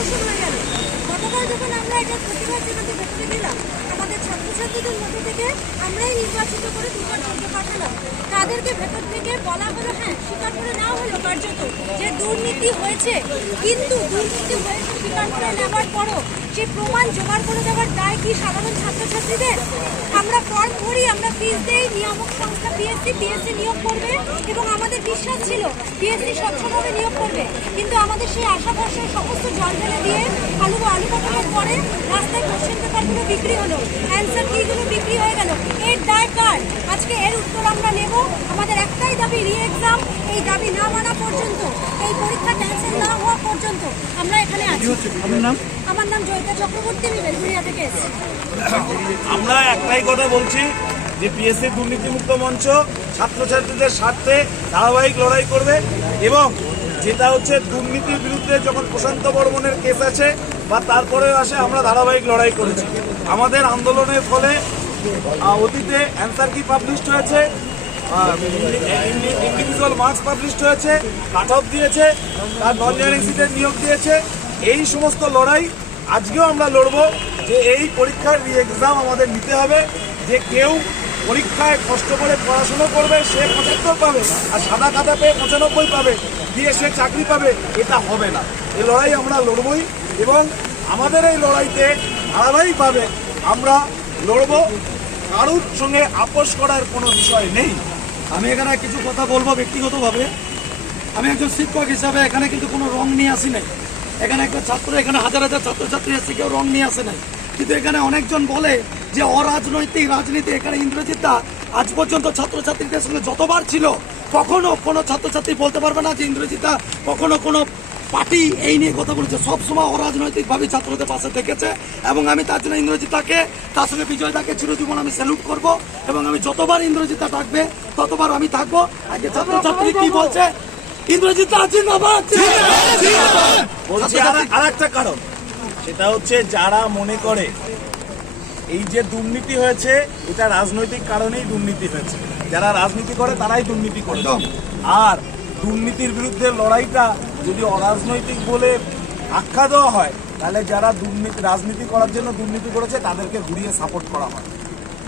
আকর্ষণ হয়ে গেল। গতকাল যখন আমরা এটা প্রতিবাদ জানাতে ভেতরে গেলাম, আমাদের ছাত্রছাত্রীদের মধ্যে থেকে আমরাই নির্বাচিত করে দুটো পাঠালাম তাদেরকে ভেতর থেকে বলা হলো হ্যাঁ স্বীকার করে নেওয়া হলো কার্যত যে দুর্নীতি হয়েছে। কিন্তু দুর্নীতি হয়েছে স্বীকার করে নেওয়ার পরও সেই প্রমাণ জোগাড় করে দেওয়ার দায় কি সাধারণ ছাত্রছাত্রীদের? আমরা ফর্ম আমরা ফিস দেই নিয়ামক সংস্থা পিএসসি পিএসসি নিয়োগ করবে এবং আমাদের বিশ্বাস ছিল পিএসসি স্বচ্ছভাবে নিয়োগ করবে। কিন্তু আমাদের সেই আশা ভরসার সমস্ত জল ঢেলে দিয়ে আলু আলু পটলের পরে রাস্তায় কোশ্চেন পেপারগুলো বিক্রি হলো। অ্যান্সার কিগুলো বিক্রি হয়ে গেল। এর দায় কার? আজকে এর উত্তর আমরা নেব। আমাদের একটাই দাবি রি এক্সাম এই দাবি না মানা পর্যন্ত এই পরীক্ষা ক্যান্সেল না হওয়া পর্যন্ত আমরা এখানে আছি। আপনার নাম? আমার নাম জয়িতা চক্রবর্তী আমি বেলগুড়িয়া থেকে এসেছি। আমরা একটাই কথা বলছি যে পিএসসি দুর্নীতিমুক্ত মঞ্চ ছাত্রছাত্রীদের স্বার্থে ধারাবাহিক লড়াই করবে এবং যেটা হচ্ছে দুর্নীতির বিরুদ্ধে যখন প্রশান্ত বর্মনের কেস আছে বা তারপরেও আসে, আমরা ধারাবাহিক লড়াই করেছি। আমাদের আন্দোলনের ফলে অতীতে অ্যান্সার কি পাবলিশড হয়েছে? ইন্ডিভিজুয়াল মার্কস পাবলিশড হয়েছে কাট অফ দিয়েছে, তার নন জয়েনিং নিয়োগ দিয়েছে। এই সমস্ত লড়াই আজকেও আমরা লড়বো যে এই পরীক্ষার রি এক্সাম আমাদের নিতে হবে, যে কেউ পরীক্ষায় কষ্ট করে পড়াশুনো করবে, সে পঁচাত্তর পাবে আর সাদা খাতা পেয়ে পঁচানব্বই পাবে, দিয়ে সে চাকরি পাবে, এটা হবে না। এই লড়াই আমরা লড়বই এবং আমাদের এই লড়াইতে ধারাবাহিকভাবে আমরা লড়বো। কারুর সঙ্গে আপোষ করার কোনো বিষয় নেই। আমি এখানে কিছু কথা বলব ব্যক্তিগতভাবে। আমি একজন শিক্ষক হিসাবে এখানে কিন্তু কোনো রং নিয়ে আসি নাই। এখানে একটা ছাত্র, এখানে হাজার হাজার ছাত্রছাত্রী এসে কেউ রং নিয়ে আসে নাই। কিন্তু এখানে অনেকজন বলে যে অরাজনৈতিক রাজনীতি এখানে ইন্দ্রজিৎদা আজ পর্যন্ত ছাত্রছাত্রীদের সঙ্গে যতবার ছিল কখনো কোনো ছাত্রছাত্রী বলতে পারবে না যে ইন্দ্রজিৎদা কখনো কোনো পার্টি এই নিয়ে কথা বলেছে। সবসময় অরাজনৈতিকভাবে ছাত্রদের পাশে থেকেছে এবং আমি তার জন্য ইন্দ্রজিতাকে তার সঙ্গে বিজয় দাকে চিরজীবন আমি স্যালুট করব এবং আমি যতবার ইন্দ্রজিতা ডাকবে ততবার আমি থাকব। আজকে ছাত্রছাত্রী কি বলছে? ইন্দ্রজিতা জিন্দাবাদ! বলছি আর একটা কারণ। সেটা হচ্ছে যারা মনে করে এই যে দুর্নীতি হয়েছে এটা রাজনৈতিক কারণেই দুর্নীতি হয়েছে। যারা রাজনীতি করে তারাই দুর্নীতি করে আর দুর্নীতির বিরুদ্ধে লড়াইটা যদি অরাজনৈতিক বলে আখ্যা দেওয়া হয় তাহলে যারা দুর্নীতি রাজনীতি করার জন্য দুর্নীতি করেছে তাদেরকে ঘুরিয়ে সাপোর্ট করা হয়।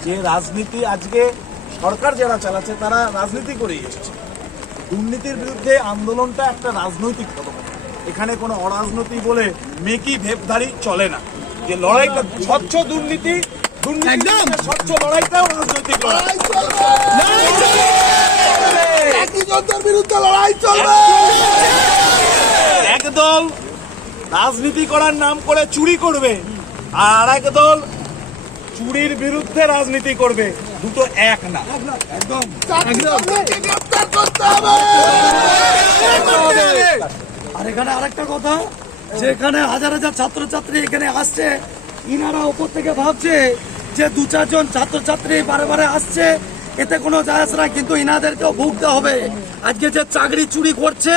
যে রাজনীতি আজকে সরকার যারা চালাচ্ছে তারা রাজনীতি করেই এসেছে। দুর্নীতির বিরুদ্ধে আন্দোলনটা একটা রাজনৈতিক পদক্ষেপ। এখানে কোনো অরাজনৈতিক বলে মেকি ভেবধারী চলে না। যে লড়াইটা স্বচ্ছ দুর্নীতি দুর্নীতি স্বচ্ছ লড়াইটাও রাজনৈতিক লড়াই। বিরুদ্ধে লড়াই চলবে। একদল রাজনীতি করার নাম করে চুরি করবে আর একদল চুরির বিরুদ্ধে রাজনীতি করবে। দুটো এক না। হবে। আর এখানে আরেকটা কথা যে এখানে হাজার হাজার ছাত্রছাত্রী এখানে আসছে, ইনারা ওপর থেকে ভাবছে যে দু চারজন ছাত্রছাত্রী বারে বারে আসছে। এতে কোনো যায় না কিন্তু ইনাদেরকেও ভুগতে হবে। আজকে যে চাকরি চুরি করছে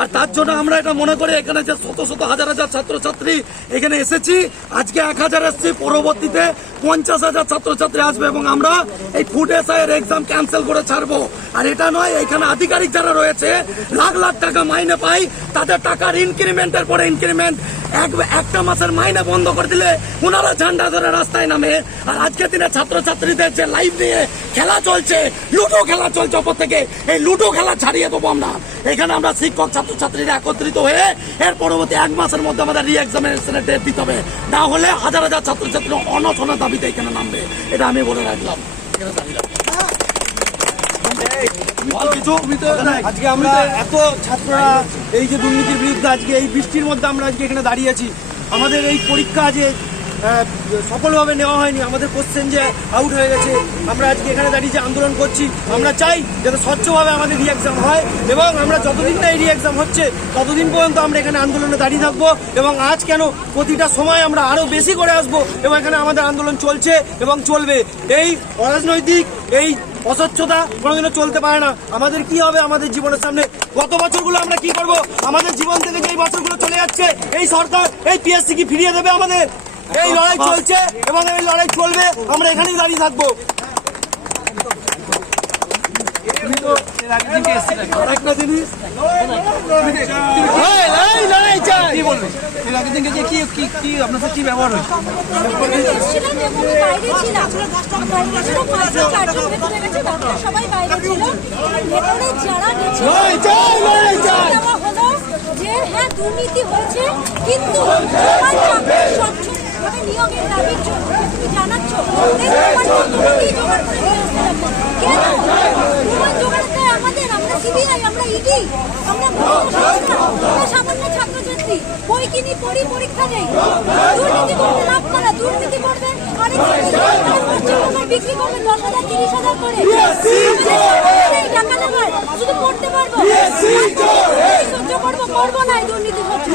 আর তার জন্য আমরা এটা মনে করি, এখানে যে শত শত হাজার হাজার ছাত্রছাত্রী এখানে এসেছি, আজকে এক হাজার এসেছি, পরবর্তীতে পঞ্চাশ হাজার ছাত্রছাত্রী আসবে এবং আমরা এই ফুড এসআইয়ের এক্সাম ক্যান্সেল করে ছাড়বো। আর এটা নয়, এখানে আধিকারিক যারা রয়েছে, লাখ লাখ টাকা মাইনে পাই, তাদের টাকার ইনক্রিমেন্টের পরে ইনক্রিমেন্ট এক, একটা মাসের মাইনে বন্ধ করে দিলে ওনারা ঝান্ডা ধরে রাস্তায় নামে। আর আজকের দিনে ছাত্রছাত্রীদের যে লাইফ নিয়ে খেলা চলছে, লুডো খেলা চলছে ওপর থেকে, এই লুডো খেলা ছাড়িয়ে দেবো আমরা। এখানে আমরা শিক্ষক, ছাত্রছাত্রীরা একত্রিত হয়ে এর পরবর্তী এক মাসের মধ্যে আমাদের রি এক্সামিনেশনের ডেট দিতে হবে। না হলে হাজার হাজার ছাত্রছাত্রী অনশনের দাবিতে এখানে নামবে। এটা আমি বলে রাখলাম? আজকে আমরা এত ছাত্ররা এই যে দুর্নীতির বিরুদ্ধে আজকে এই বৃষ্টির মধ্যে আমরা আজকে এখানে দাঁড়িয়ে আছি। আমাদের এই পরীক্ষা যে সফলভাবে নেওয়া হয়নি। আমাদের কোশ্চেন যে আউট হয়ে গেছে। আমরা আজকে এখানে দাঁড়িয়ে যে আন্দোলন করছি, আমরা চাই যাতে স্বচ্ছভাবে আমাদের রি এক্সাম হয় এবং আমরা যতদিন না এই রি এক্সাম হচ্ছে, ততদিন পর্যন্ত আমরা এখানে আন্দোলনে দাঁড়িয়ে থাকব এবং আজ কেন প্রতিটা সময় আমরা আরও বেশি করে আসব এবং এখানে আমাদের আন্দোলন চলছে এবং চলবে। এই অরাজনৈতিক, এই অস্বচ্ছতা কোনোদিনও চলতে পারে না। আমাদের কি হবে আমাদের জীবনের সামনে? গত বছরগুলো আমরা কি করব? আমাদের জীবন থেকে যে বছরগুলো চলে যাচ্ছে, এই সরকার, এই পিএসসি কি ফিরিয়ে দেবে আমাদের? এই লড়াই চলছে এবং এই লড়াই চলবে আমরা এখানেই দাঁড়িয়ে থাকব। আরেকটা জিনিস যে হ্যাঁ দুর্নীতি হয়েছে? কিন্তু নিয়োগের দাবির জন্য তুমি জানাচ্ছ দেয় আমাদের আমরা সিবিআই আমরা ইডি আমরা সামান্য ছাত্রছাত্রী বই কিনি পড়ি পরীক্ষা দেই। দুর্নীতি করবে লাভ করা দুর্নীতি করবে অনেক বিক্রি করবে দশ হাজার তিরিশ হাজার করে। টাকা শুধু পড়তে পারব। করব করব না দুর্নীতি হচ্ছে।